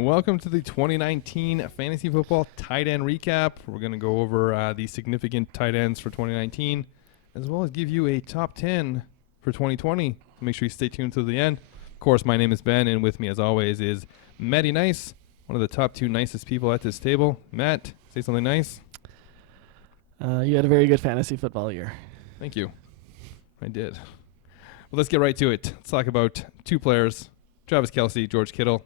Welcome to the 2019 Fantasy Football Tight End Recap. We're going to go over the significant tight ends for 2019, as well as give you a top 10 for 2020. Make sure you stay tuned to the end. Of course, my name is Ben, and with me, as always, is Matty Nice, one of the top two nicest people at this table. Matt, say something nice. You had a very good fantasy football year. Thank you. I did. Well, let's get right to it. Let's talk about two players, Travis Kelce, George Kittle.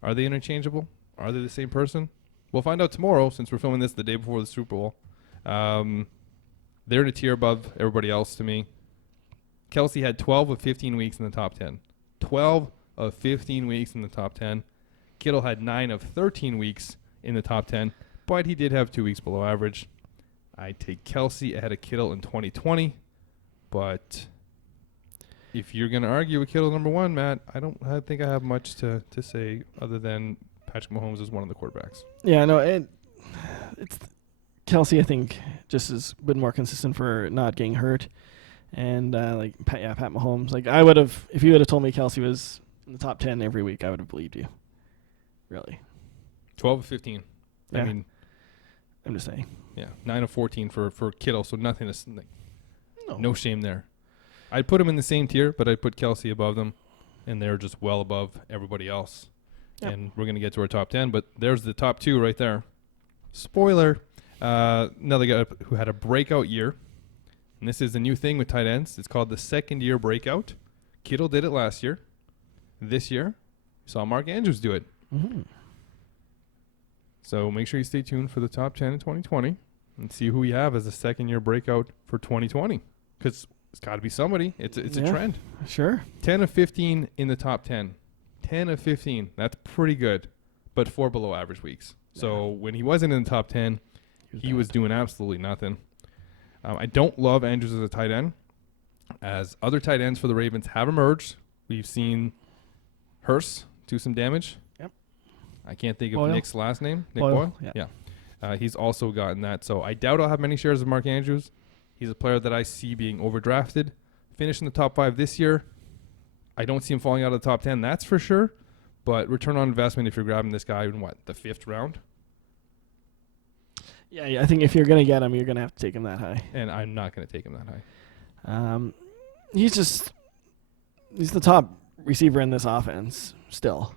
Are they interchangeable? Are they the same person? We'll find out tomorrow, since we're filming this the day before the Super Bowl. They're in a tier above everybody else to me. Kelce had 12 of 15 weeks in the top 10. 12 of 15 weeks in the top 10. Kittle had 9 of 13 weeks in the top 10, but he did have 2 weeks below average. I take Kelce ahead of Kittle in 2020, but if you're going to argue with Kittle number one, Matt, I think I have much to say other than Patrick Mahomes is one of the quarterbacks. Yeah, no, it's Kelce. I think just has been more consistent for not getting hurt, and Pat Mahomes. Like I would have, if you would have told me Kelce was in the top 10 every week, I would have believed you. Really. 12 of 15. Yeah. I mean, I'm just saying. Yeah, 9 of 14 for Kittle, so nothing to no shame there. I'd put him in the same tier, but I'd put Kelce above them, and they're just well above everybody else. Yep. And we're going to get to our top 10, but there's the top two right there. Spoiler, another guy who had a breakout year, and this is a new thing with tight ends. It's called the second-year breakout. Kittle did it last year. This year, you saw Mark Andrews do it. Mm-hmm. So make sure you stay tuned for the top 10 in 2020 and see who we have as a second-year breakout for 2020, because it's got to be somebody. It's a trend. Sure. 10 of 15 in the top 10. 10 of 15. That's pretty good, but 4 below average weeks. Yeah. So when he wasn't in the top 10, he was doing absolutely nothing. I don't love Andrews as a tight end, as other tight ends for the Ravens have emerged. We've seen Hurst do some damage. Yep. I can't think of Boyle. Nick's last name. Nick Boyle. Boyle? Yeah. He's also gotten that. So I doubt I'll have many shares of Mark Andrews. He's a player that I see being overdrafted. Finished in the top 5 this year. I don't see him falling out of the top 10, that's for sure. But return on investment if you're grabbing this guy in, the 5th round? Yeah, I think if you're going to get him, you're going to have to take him that high. And I'm not going to take him that high. He's the top receiver in this offense still.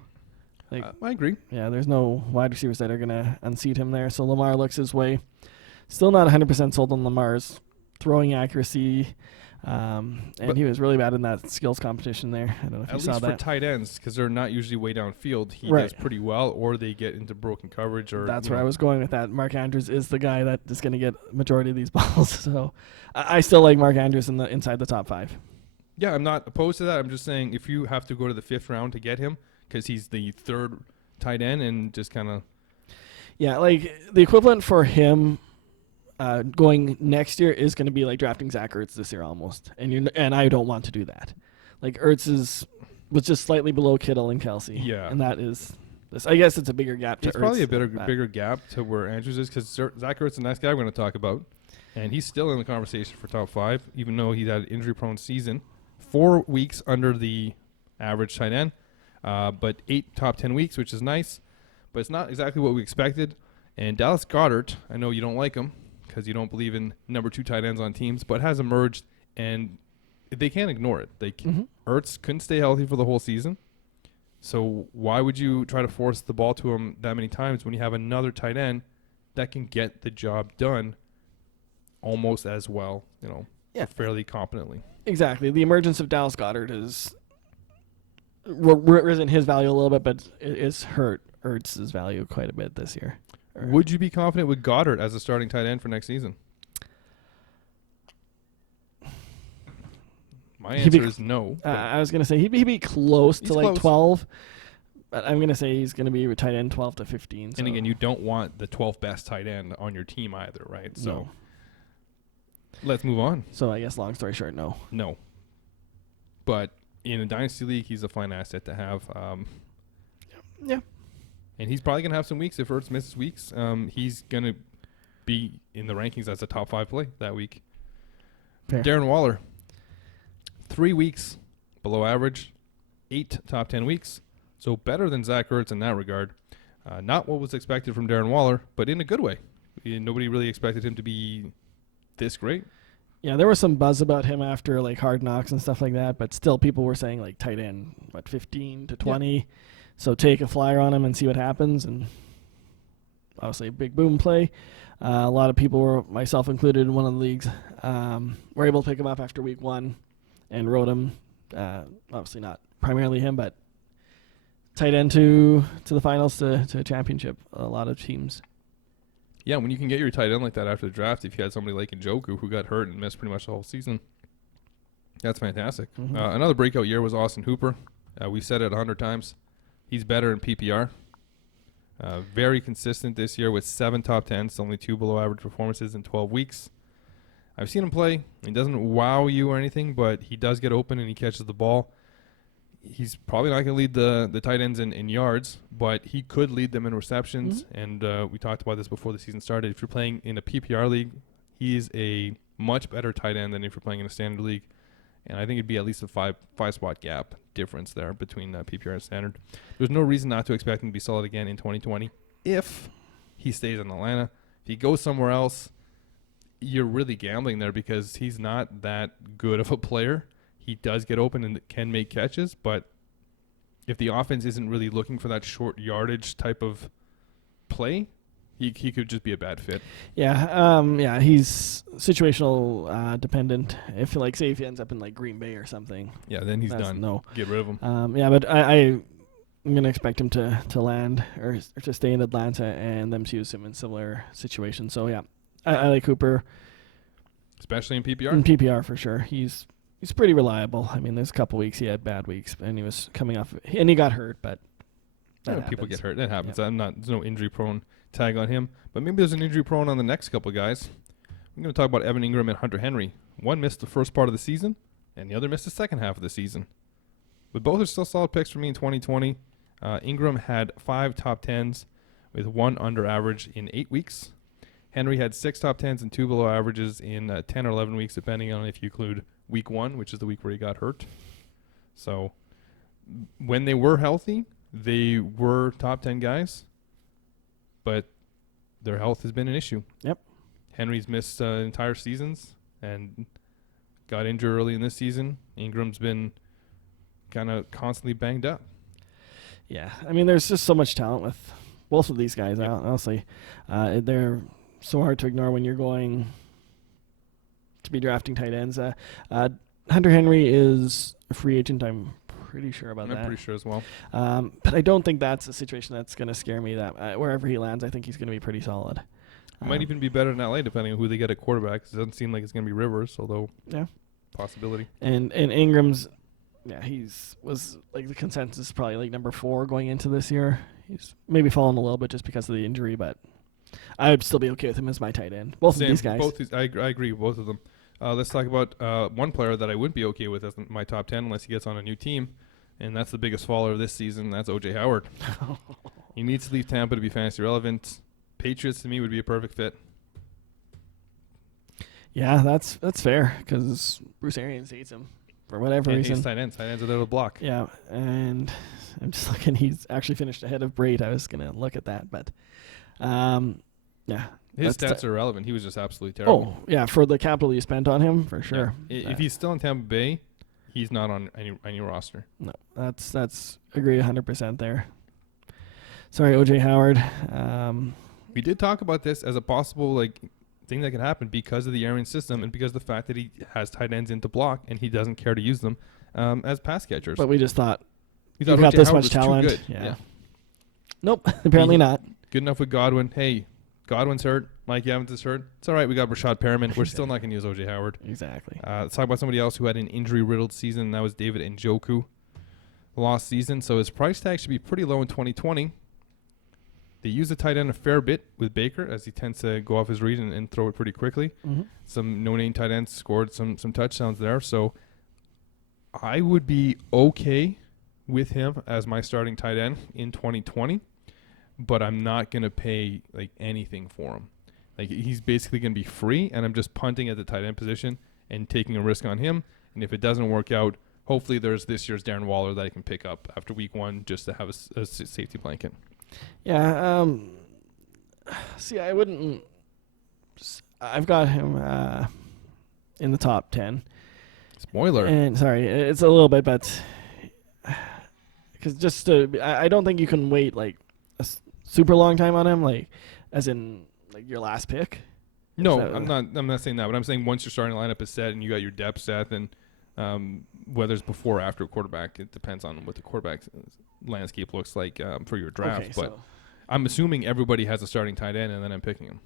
I agree. Yeah, there's no wide receivers that are going to unseat him there. So Lamar looks his way. Still not 100% sold on Lamar's throwing accuracy. And he was really bad in that skills competition there. I don't know if you saw that. At least for tight ends, because they're not usually way downfield, he does pretty well, or they get into broken coverage. Or that's where I was going with that. Mark Andrews is the guy that is going to get majority of these balls. So I still like Mark Andrews inside the top 5. Yeah, I'm not opposed to that. I'm just saying if you have to go to the 5th round to get him, because he's the 3rd tight end and just kind of... Yeah, like the equivalent for him going next year is going to be like drafting Zach Ertz this year almost. And I don't want to do that. Like Ertz was just slightly below Kittle and Kelce. Yeah. And that is... I guess it's a bigger gap to Ertz. It's probably a bigger gap to where Andrews is, because Zach Ertz is the next guy we're going to talk about. And he's still in the conversation for top 5, even though he's had an injury-prone season. 4 weeks under the average tight end, but 8 top 10 weeks, which is nice. But it's not exactly what we expected. And Dallas Goedert, I know you don't like him because you don't believe in number 2 tight ends on teams, but has emerged, and they can't ignore it. Ertz couldn't stay healthy for the whole season. So why would you try to force the ball to him that many times when you have another tight end that can get the job done almost as well, fairly competently? Exactly. The emergence of Dallas Goedert has risen his value a little bit, but it's hurt Ertz's value quite a bit this year. Would you be confident with Goddard as a starting tight end for next season? My answer is no. I was going to say he'd be close to like 12, but I'm going to say he's going to be tight end 12 to 15. So. And again, you don't want the 12th best tight end on your team either, right? So no. Let's move on. So I guess long story short, no. No. But in a dynasty league, he's a fine asset to have. Yeah. And he's probably going to have some weeks. If Ertz misses weeks, he's going to be in the rankings as a top 5 play that week. Fair. Darren Waller, 3 weeks below average, 8 top 10 weeks. So better than Zach Ertz in that regard. Not what was expected from Darren Waller, but in a good way. Nobody really expected him to be this great. Yeah, there was some buzz about him after like Hard Knocks and stuff like that, but still people were saying like tight end, 15 to 20. Yeah. So take a flyer on him and see what happens. And obviously a big boom play. A lot of people, were, myself included in one of the leagues, were able to pick him up after week 1 and rode him. Obviously not primarily him, but tight end to the finals, to a championship. A lot of teams. Yeah, when you can get your tight end like that after the draft, if you had somebody like Njoku who got hurt and missed pretty much the whole season, that's fantastic. Mm-hmm. Another breakout year was Austin Hooper. We've said it 100 times. He's better in PPR. Very consistent this year with 7 top 10s, only 2 below average performances in 12 weeks. I've seen him play. He doesn't wow you or anything, but he does get open and he catches the ball. He's probably not going to lead the tight ends in yards, but he could lead them in receptions. Mm-hmm. And we talked about this before the season started. If you're playing in a PPR league, he's a much better tight end than if you're playing in a standard league. And I think it'd be at least a five spot gap difference there between PPR and standard. There's no reason not to expect him to be solid again in 2020 if he stays in Atlanta. If he goes somewhere else, you're really gambling there because he's not that good of a player. He does get open and can make catches, but if the offense isn't really looking for that short yardage type of play, he could just be a bad fit. Yeah, he's situational dependent. If say if he ends up in like Green Bay or something, then he's done. No, get rid of him. But I'm gonna expect him to land or to stay in Atlanta and them to use him in similar situations. So yeah, I like Cooper, especially in PPR. In PPR for sure, he's pretty reliable. I mean, there's a couple weeks he had bad weeks, and he was coming off, and he got hurt. But people get hurt. That happens. Yeah. There's no injury prone tag on him, but maybe there's an injury prone on the next couple guys. I'm going to talk about Evan Engram and Hunter Henry. One missed the first part of the season, and the other missed the second half of the season. But both are still solid picks for me in 2020. Ingram had 5 top 10s with 1 under average in 8 weeks. Henry had 6 top 10s and 2 below averages in 10 or 11 weeks, depending on if you include week 1, which is the week where he got hurt. So when they were healthy, they were top 10 guys, but their health has been an issue. Yep. Henry's missed entire seasons and got injured early in this season. Ingram's been kind of constantly banged up. Yeah, I mean, there's just so much talent with both of these guys, honestly. They're so hard to ignore when you're going to be drafting tight ends. Hunter Henry is a free agent, I'm pretty sure about that. I'm pretty sure as well. But I don't think that's a situation that's going to scare me. That wherever he lands, I think he's going to be pretty solid. Might even be better than LA, depending on who they get at quarterback. It doesn't seem like it's going to be Rivers, although possibility. And Ingram's, was like the consensus probably like number 4 going into this year. He's maybe fallen a little bit just because of the injury, but I would still be okay with him as my tight end. Both of these guys. I agree with both of them. Let's talk about one player that I wouldn't be okay with as my top 10 unless he gets on a new team, and that's the biggest faller of this season. That's O.J. Howard. He needs to leave Tampa to be fantasy relevant. Patriots, to me, would be a perfect fit. Yeah, that's fair because Bruce Arians hates him for whatever reason. He's tight ends. Tight ends are there to block. Yeah, and I'm just looking. He's actually finished ahead of Brate. I was going to look at that, but yeah. His stats are irrelevant. He was just absolutely terrible. Oh, yeah, for the capital you spent on him, for sure. Yeah. If he's still in Tampa Bay, he's not on any roster. No, that's agree 100% there. Sorry, O.J. Howard. We did talk about this as a possible thing that could happen because of the Arians system and because of the fact that he has tight ends into block and he doesn't care to use them as pass catchers. But we just thought you've got this much talent. Yeah. Nope, apparently not. Good enough with Godwin. Hey, Godwin's hurt. Mike Evans is hurt. It's all right. We got Rashad Perriman. We're still not going to use O.J. Howard. Exactly. Let's talk about somebody else who had an injury-riddled season, and that was David Njoku. Lost season, so his price tag should be pretty low in 2020. They use the tight end a fair bit with Baker, as he tends to go off his read and throw it pretty quickly. Mm-hmm. Some no-name tight ends scored some touchdowns there, so I would be okay with him as my starting tight end in 2020, but I'm not going to pay anything for him. He's basically going to be free, and I'm just punting at the tight end position and taking a risk on him. And if it doesn't work out, hopefully there's this year's Darren Waller that I can pick up after week 1 just to have a safety blanket. Yeah. See, I wouldn't. I've got him in the top 10. Spoiler. And sorry, it's a little bit, but because I don't think you can wait like a super long time on him, like as in like your last pick. No, I'm not saying that, but I'm saying once your starting lineup is set and you got your depth set, then whether it's before or after quarterback, it depends on what the quarterback landscape looks like for your draft. Okay, but so I'm assuming everybody has a starting tight end, and then I'm picking him.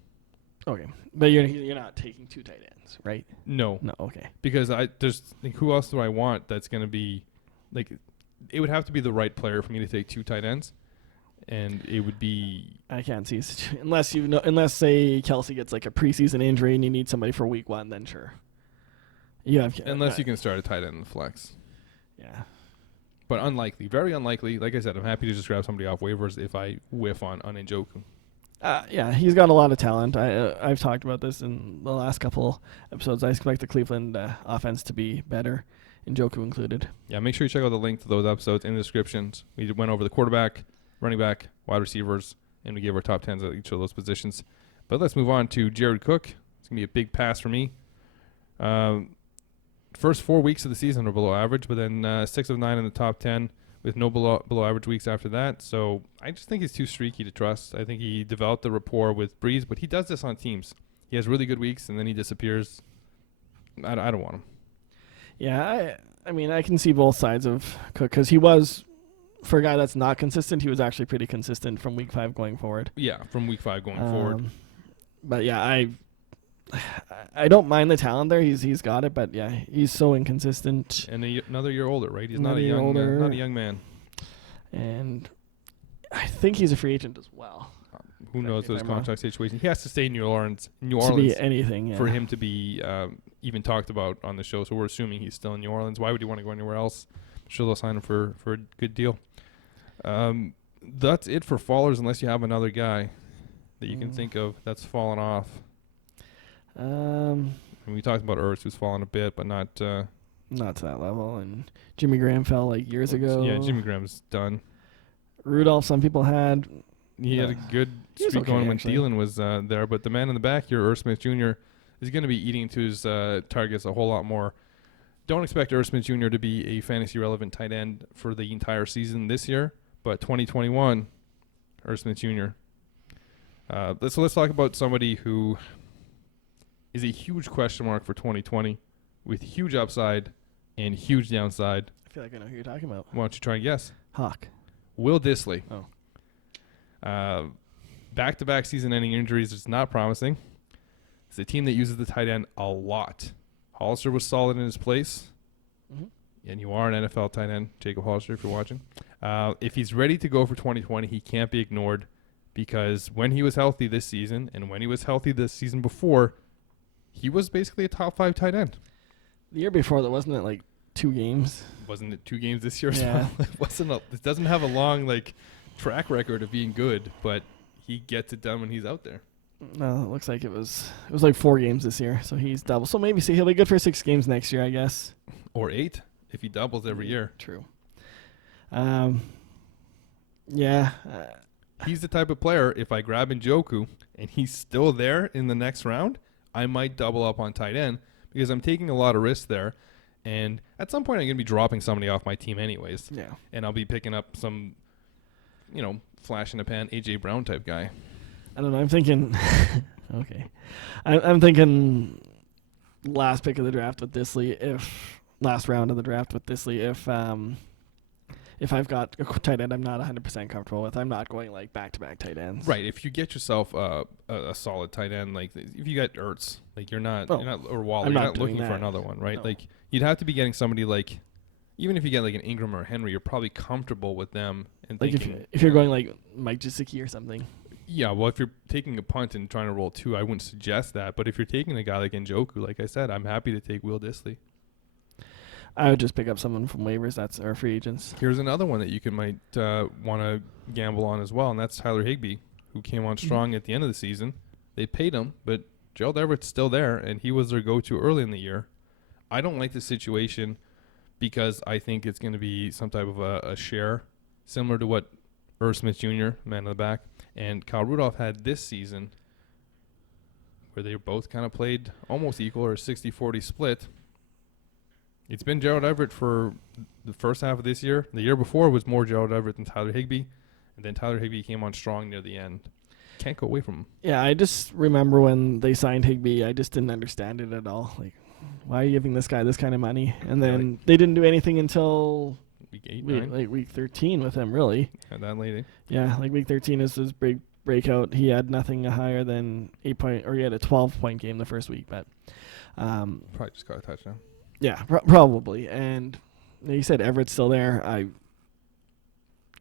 okay, but you're not taking 2 tight ends, right? No, Okay. because who else do I want that's going to be like? It would have to be the right player for me to take 2 tight ends, and it would be. I can't see unless say Kelsey gets like a preseason injury and you need somebody for week 1, then sure. Unless you can start a tight end in the flex. Yeah. But unlikely, very unlikely. Like I said, I'm happy to just grab somebody off waivers if I whiff on Njoku. Yeah, he's got a lot of talent. I've talked about this in the last couple episodes. I expect the Cleveland offense to be better, Njoku included. Yeah, make sure you check out the link to those episodes in the descriptions. We went over the quarterback, running back, wide receivers, and we gave our top 10s at each of those positions. But let's move on to Jared Cook. It's going to be a big pass for me. First 4 weeks of the season are below average, but then 6 of 9 in the top 10 with no below average weeks after that. So I just think he's too streaky to trust. I think he developed the rapport with Breeze, but he does this on teams. He has really good weeks, and then he disappears. I don't want him. Yeah, I mean, I can see both sides of Cook because he was, for a guy that's not consistent, he was actually pretty consistent from week 5 going forward. Yeah, from week 5 going forward. But yeah, I don't mind the talent there. He's got it, but yeah, he's so inconsistent. And another year older, right? He's Another year older. not a young man. And I think he's a free agent as well. Who knows his contract situation? He has to stay in New Orleans to be anything, yeah. for him to be even talked about on the show. So we're assuming he's still in New Orleans. Why would he want to go anywhere else? I'm sure they'll sign him for a good deal. That's it for fallers, unless you have another guy that you can think of that's fallen off. And we talked about Ertz, who's fallen a bit, but not to that level. And Jimmy Graham fell like years ago. Yeah, Jimmy Graham's done. Rudolph, some people had. He had a good streak going when Thielen was there, but the man in the back here, Irv Smith Jr., is going to be eating into his targets a whole lot more. Don't expect Irv Smith Jr. to be a fantasy-relevant tight end for the entire season this year, but 2021, Irv Smith Jr. So let's talk about somebody who is a huge question mark for 2020 with huge upside and huge downside. I feel like I know who you're talking about. Why don't you try and guess? Hawk. Will Dissly. Oh. Back-to-back season-ending injuries is not promising. It's a team that uses the tight end a lot. Hollister was solid in his place. Mm-hmm. And you are an NFL tight end, Jacob Hollister, if you're watching. If he's ready to go for 2020, he can't be ignored because when he was healthy this season and when he was healthy the season before, he was basically a top 5 tight end. The year before, that wasn't it like 2 games? Wasn't it 2 games this year? Yeah. It doesn't have a long track record of being good, but he gets it done when he's out there. No, it looks like it was like 4 games this year, so he's double. So maybe he'll be good for 6 games next year, I guess. Or 8 if he doubles every year. True. Yeah. He's the type of player, if I grab Njoku and he's still there in the next round, I might double up on tight end because I'm taking a lot of risks there. And at some point, I'm going to be dropping somebody off my team anyways. Yeah. And I'll be picking up some, flash in the pan, A.J. Brown type guy. I don't know. I'm thinking, okay. I'm thinking last pick of the draft with Dissly, last round of the draft with Dissly, if I've got a tight end I'm not 100% comfortable with, I'm not going back-to-back tight ends. Right. If you get yourself a solid tight end, if you got Ertz, you're not or Waller, you're not looking for another one, right? No. You'd have to be getting somebody even if you get an Engram or Henry, you're probably comfortable with them. And if you're going Mike Gesicki or something. Yeah, well, if you're taking a punt and trying to roll 2, I wouldn't suggest that. But if you're taking a guy like Njoku, like I said, I'm happy to take Will Dissly. I would just pick up someone from waivers. That's our free agents. Here's another one that you might want to gamble on as well, and that's Tyler Higbee, who came on strong at the end of the season. They paid him, but Gerald Everett's still there, and he was their go-to early in the year. I don't like the situation because I think it's going to be some type of a share, similar to what Irv Smith Jr., man in the back, and Kyle Rudolph had this season, where they both kind of played almost equal or a 60-40 split. It's been Gerald Everett for the first half of this year. The year before was more Gerald Everett than Tyler Higbee, and then Tyler Higbee came on strong near the end. Can't go away from him. Yeah, I just remember when they signed Higbee, I just didn't understand it at all. Like, why are you giving this guy this kind of money? And then they didn't do anything until week 8, 9. like week 13 with him, really. Yeah, that late. Yeah, like week 13 is his big breakout. He had nothing higher than 8 point, or he had a 12-point game the first week, but Probably just got a touchdown. yeah, probably. And you said Everett's still there.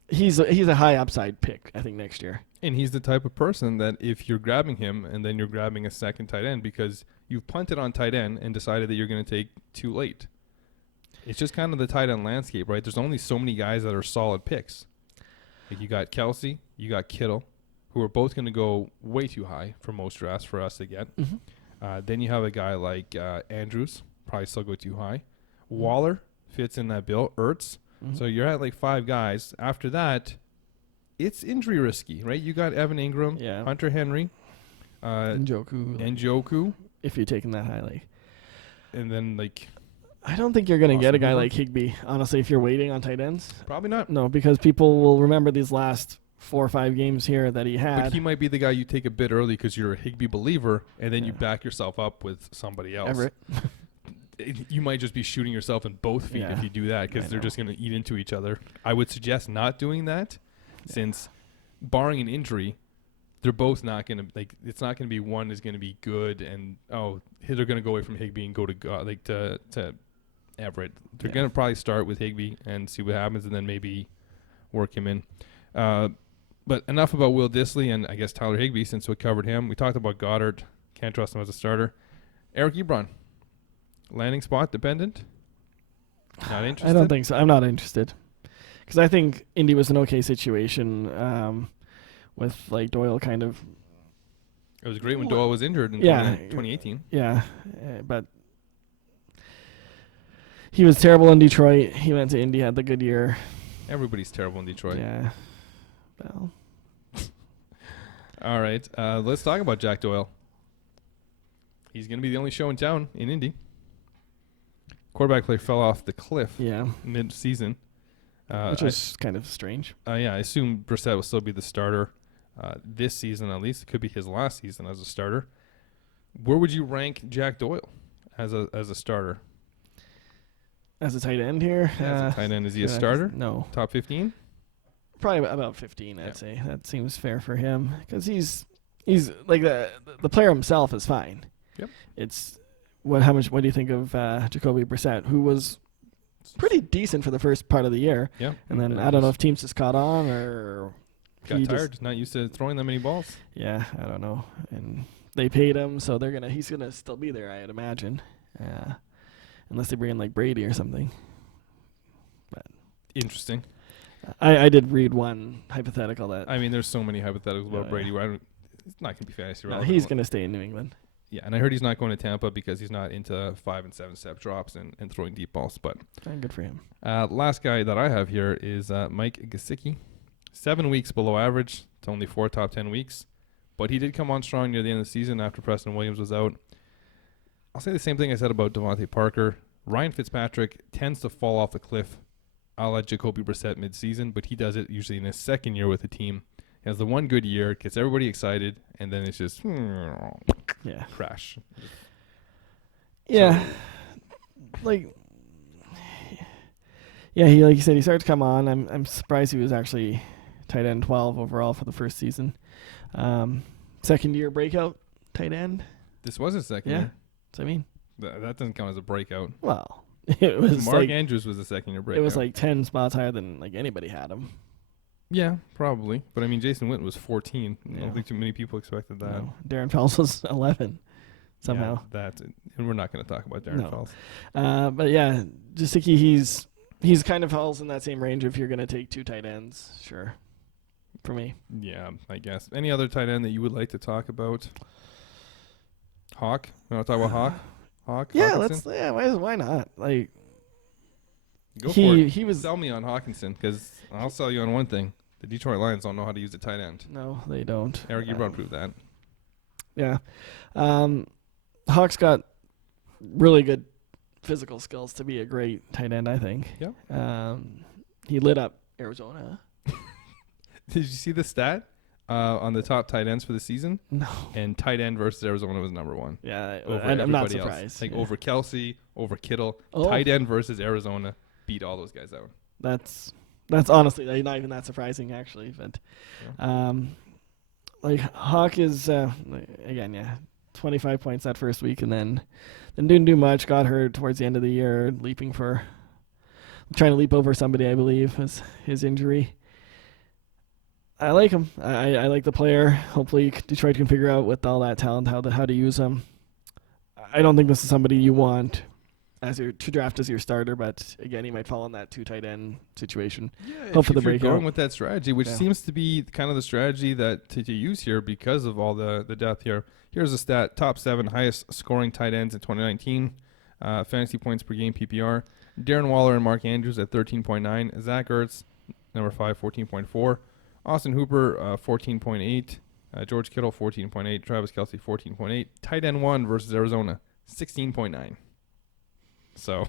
He's a high upside pick, I think, next year. And he's the type of person that if you're grabbing him and then you're grabbing a second tight end because you've punted on tight end and decided that you're going to take too late. It's just kind of the tight end landscape, right? There's only so many guys that are solid picks. Like you got Kelsey, you got Kittle, who are both going to go way too high for most drafts for us to get. Mm-hmm. Then you have a guy like Andrews, probably still go too high. Waller fits in that bill. Ertz. Mm-hmm. So you're at like 5 guys. After that, it's injury risky, right? You got Evan Engram, Hunter Henry, Njoku. If you're taking that high, like. And then like. I don't think you're going to get a guy Hooper. like Higbee, honestly, if you're waiting on tight ends. Probably not. No, because people will remember these last 4 or 5 games here that he had. But he might be the guy you take a bit early because you're a Higbee believer, and then you back yourself up with somebody else. Everett. You might just be shooting yourself in both feet if you do that because they're just going to eat into each other. I would suggest not doing that since, barring an injury, they're both not going to – like it's not going to be one is going to be good and, they're going to go away from Higbee and go to Everett. They're going to probably start with Higbee and see what happens and then maybe work him in. But enough about Will Dissly and I guess Tyler Higbee since we covered him. We talked about Goddard. Can't trust him as a starter. Eric Ebron. Landing spot dependent? Not interested? I don't think so. I'm not interested. Because I think Indy was an okay situation with like Doyle kind of. It was great when Doyle was injured in 2018. Yeah, but he was terrible in Detroit. He went to Indy, had the good year. Everybody's terrible in Detroit. Yeah. Well. All right. Let's talk about Jack Doyle. He's going to be the only show in town in Indy. Quarterback play fell off the cliff mid-season. Which was kind of strange. I assume Brissett will still be the starter this season at least. It could be his last season as a starter. Where would you rank Jack Doyle as a starter? As a tight end here? As a tight end, is he a starter? No. Top 15? Probably about 15, I'd say. That seems fair for him. Because he's like the player himself is fine. Yep. It's what do you think of Jacoby Brissett, who was pretty decent for the first part of the year. Yeah. And then I don't know if teams just caught on or got tired, just not used to throwing that many balls. Yeah, I don't know. And they paid him, so he's gonna still be there, I'd imagine. Unless they bring in like Brady or something. But interesting. I did read one hypothetical that there's so many hypotheticals about Brady where it's not gonna be fantasy relevant. No, he's gonna stay in New England. Yeah, and I heard he's not going to Tampa because he's not into 5 and 7 step drops and throwing deep balls. But good for him. Last guy that I have here is Mike Gesicki. 7 weeks below average. It's only 4 top 10 weeks. But he did come on strong near the end of the season after Preston Williams was out. I'll say the same thing I said about Devontae Parker. Ryan Fitzpatrick tends to fall off the cliff a la Jacoby Brissett midseason, but he does it usually in his second year with the team. He has the one good year, gets everybody excited, and then it's just crash. Yeah. He like you said, he started to come on. I'm surprised he was actually tight end 12 overall for the first season. Second year breakout tight end. This was his second year. That's what I mean. That doesn't count as a breakout. Well, it was Mark Andrews was the second year breakout. It was like 10 spots higher than like anybody had him. Yeah, probably. But Jason Witten was 14. I don't think too many people expected that. No. Darren Fells was 11 somehow. Yeah, and we're not going to talk about Darren Fells. But yeah, Gesicki, he's kind of falls in that same range if you're going to take 2 tight ends, sure, for me. Yeah, I guess. Any other tight end that you would like to talk about? Hawk? You want to talk about Hawk? Yeah, why not? Like, Go for it. He was Sell me on Hawkinson because I'll sell you on one thing. The Detroit Lions don't know how to use a tight end. no, they don't. Eric Ebron proved that. Yeah, Hawks got really good physical skills to be a great tight end, I think. Yeah. He lit up Arizona. Did you see the stat on the top tight ends for the season? No. And tight end versus Arizona was number one. Yeah, Over and I'm not everybody else. surprised. Like yeah. over Kelsey, over Kittle. Oh. Tight end versus Arizona beat all those guys out. That's honestly not even that surprising, actually. But, like Hawk is again, 25 points that first week, and then didn't do much. Got hurt towards the end of the year, trying to leap over somebody, I believe, was his injury. I like him. I like the player. Hopefully Detroit can figure out with all that talent how to use him. I don't think this is somebody you want to draft as your starter, but again, he might fall in that 2 tight end situation. Yeah, Hope for the if you're breakout. going with that strategy, which seems to be kind of the strategy that to use here because of all the depth here. Here's a stat: top 7 highest scoring tight ends in 2019, fantasy points per game PPR. Darren Waller and Mark Andrews at 13.9. Zach Ertz, number 5, 14.4. Austin Hooper, 14.8. George Kittle, 14.8. Travis Kelce, 14.8. Tight end 1 versus Arizona, 16.9. So,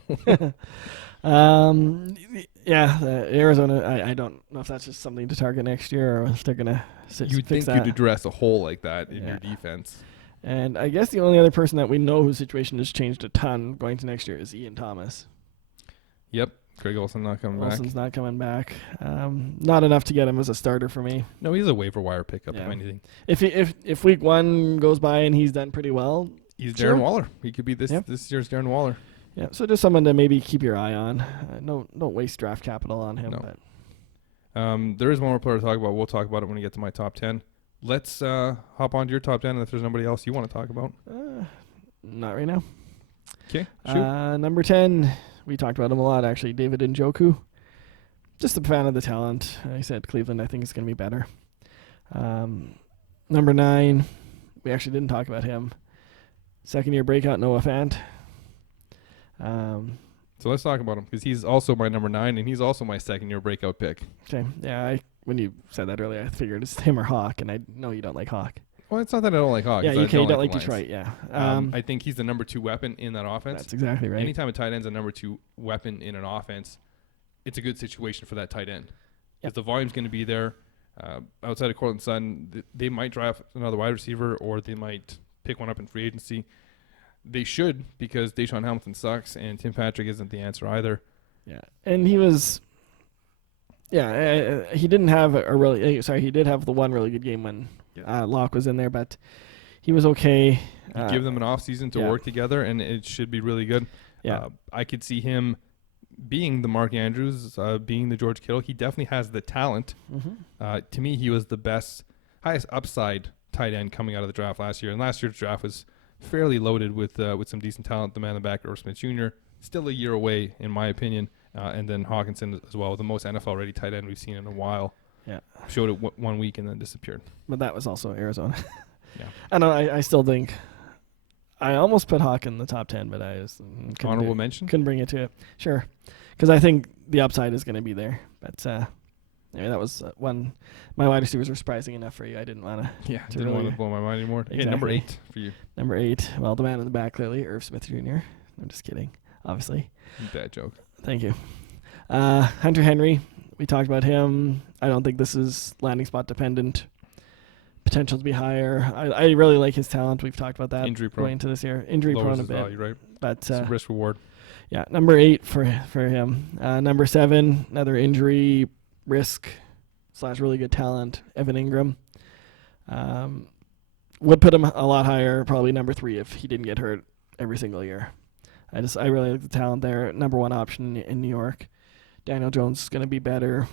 Arizona. I don't know if that's just something to target next year or if they're gonna you'd fix think that. you'd address a hole like that in your defense. And I guess the only other person that we know whose situation has changed a ton going to next year is Ian Thomas. Yep, Greg Olsen not coming back. Olsen's not coming back. Not enough to get him as a starter for me. No, he's a waiver wire pickup if Yeah. anything. If week 1 goes by and he's done pretty well, He's sure. Darren Waller. He could be this year's Darren Waller. Yeah, so just someone to maybe keep your eye on. Don't waste draft capital on him. No. But. There is one more player to talk about. We'll talk about it when we get to my top 10. Let's hop on to your top 10, and if there's nobody else you want to talk about. Not right now. Okay, shoot. Number 10, we talked about him a lot, actually, David Njoku. Just a fan of the talent. I said Cleveland, I think, is going to be better. Number 9, we actually didn't talk about him. Second-year breakout, Noah Fant. So let's talk about him because he's also my number 9, and he's also my second-year breakout pick. Okay, yeah, when you said that earlier, I figured it's him or Hawk, and I know you don't like Hawk. Well, it's not that I don't like Hawk. Yeah, you don't like the Detroit, yeah. I think he's the number 2 weapon in that offense. That's exactly right. Anytime a tight end's a number 2 weapon in an offense, it's a good situation for that tight end. If the volume's going to be there, outside of Cortland Sutton, they might draft another wide receiver or they might pick one up in free agency. They should, because Deshaun Hamilton sucks and Tim Patrick isn't the answer either. Yeah, and he was. Yeah, he didn't have he did have the one really good game when Locke was in there, but he was okay. You give them an off season to work together, and it should be really good. Yeah, I could see him being the Mark Andrews, being the George Kittle. He definitely has the talent. Mm-hmm. To me, he was the highest upside tight end coming out of the draft last year, and last year's draft was fairly loaded with some decent talent. The man in the back, Irv Smith Jr., still a year away, in my opinion. And then Hawkinson as well, the most NFL-ready tight end we've seen in a while. Yeah, showed it 1 week and then disappeared. But that was also Arizona. Yeah, I know. I still think I almost put Hawk in the top 10, but I just honorable mention. Couldn't bring it to it. Sure, because I think the upside is going to be there. But anyway, that was one. My wide receivers were surprising enough for you. I didn't want to. Yeah, didn't want to blow my mind anymore. Exactly. Okay, number 8 for you. Number 8. Well, the man in the back, clearly, Irv Smith Jr. I'm just kidding, obviously. Bad joke. Thank you. Hunter Henry, we talked about him. I don't think this is landing spot dependent. Potential to be higher. I really like his talent. We've talked about that injury prone going into this year. Injury prone a bit. Value, right? But risk reward. Yeah, number 8 for him. Number 7, another injury risk / really good talent, Evan Engram. Would put him a lot higher, probably number 3 if he didn't get hurt every single year. I really like the talent there. Number 1 option in New York. Daniel Jones is going to be better.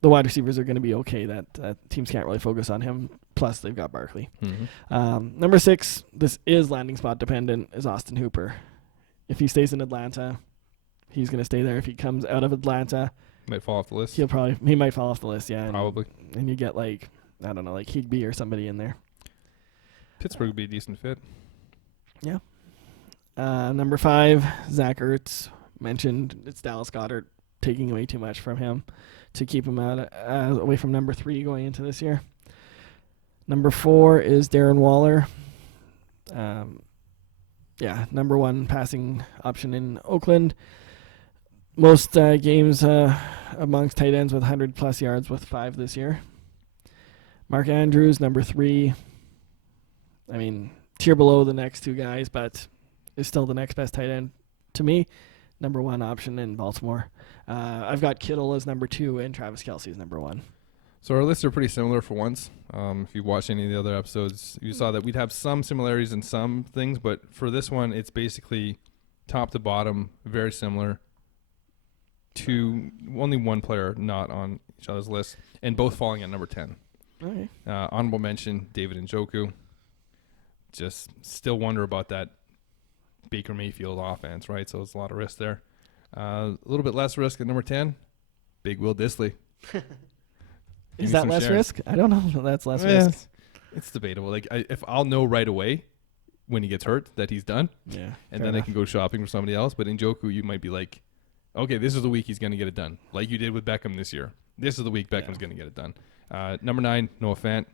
The wide receivers are going to be okay. That teams can't really focus on him. Plus, they've got Barkley. Mm-hmm. Number 6, this is landing spot dependent, is Austin Hooper. If he stays in Atlanta, he's going to stay there. If he comes out of Atlanta, might fall off the list. He might fall off the list. Yeah, probably. And you get like Higbee or somebody in there. Pittsburgh would be a decent fit. Yeah. Number 5, Zach Ertz. mentioned, it's Dallas Goedert taking away too much from him to keep him out away from number 3 going into this year. Number 4 is Darren Waller. Number 1 passing option in Oakland. Most games amongst tight ends with 100-plus yards with 5 this year. Mark Andrews, number 3. I mean, tier below the next 2 guys, but is still the next best tight end to me. Number 1 option in Baltimore. I've got Kittle as number 2 and Travis Kelce as number 1. So our lists are pretty similar for once. If you watched any of the other episodes, you saw that we'd have some similarities in some things, but for this one, it's basically top to bottom, very similar to only one player not on each other's list, and both falling at number 10. Okay. Honorable mention, David Njoku. Just still wonder about that Baker Mayfield offense, right? So there's a lot of risk there. A little bit less risk at number 10, Big Will Dissly. Is that less risk? I don't know if that's less risk. It's debatable. Like if I'll know right away when he gets hurt that he's done, and then I can go shopping for somebody else. But in Njoku, you might be like, okay, this is the week he's going to get it done, like you did with Beckham this year. This is the week Beckham's going to get it done. Number 9, Noah Fant,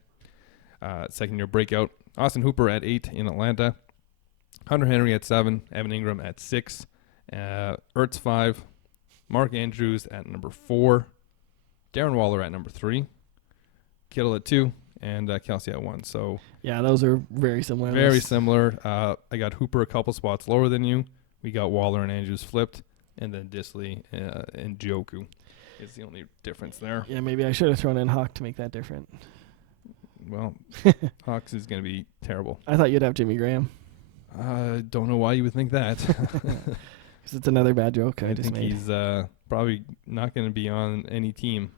second-year breakout. Austin Hooper at 8 in Atlanta. Hunter Henry at 7. Evan Engram at 6. Ertz 5. Mark Andrews at number 4. Darren Waller at number 3. Kittle at 2. And Kelce at 1. So yeah, those are very similar. Very similar. I got Hooper a couple spots lower than you. We got Waller and Andrews flipped. And then Dissly and Njoku is the only difference there. Yeah, maybe I should have thrown in Hawk to make that different. Well, Hawks is going to be terrible. I thought you'd have Jimmy Graham. Don't know why you would think that. Because it's another bad joke I just think made. He's probably not going to be on any team.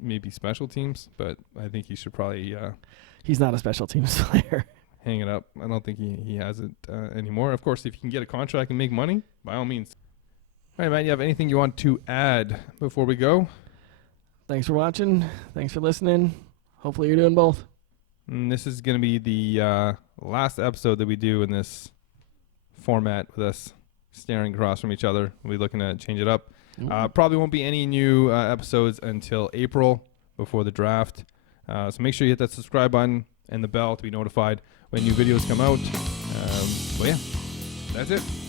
Maybe special teams, but I think he should probably... he's not a special teams player. Hang it up. I don't think he has it anymore. Of course, if you can get a contract and make money, by all means. All right, Matt, you have anything you want to add before we go? Thanks for watching. Thanks for listening. Hopefully you're doing both. And this is going to be the last episode that we do in this format with us staring across from each other. We'll be looking to change it up. Probably won't be any new episodes until April before the draft. So make sure you hit that subscribe button and the bell to be notified when new videos come out. But yeah, that's it.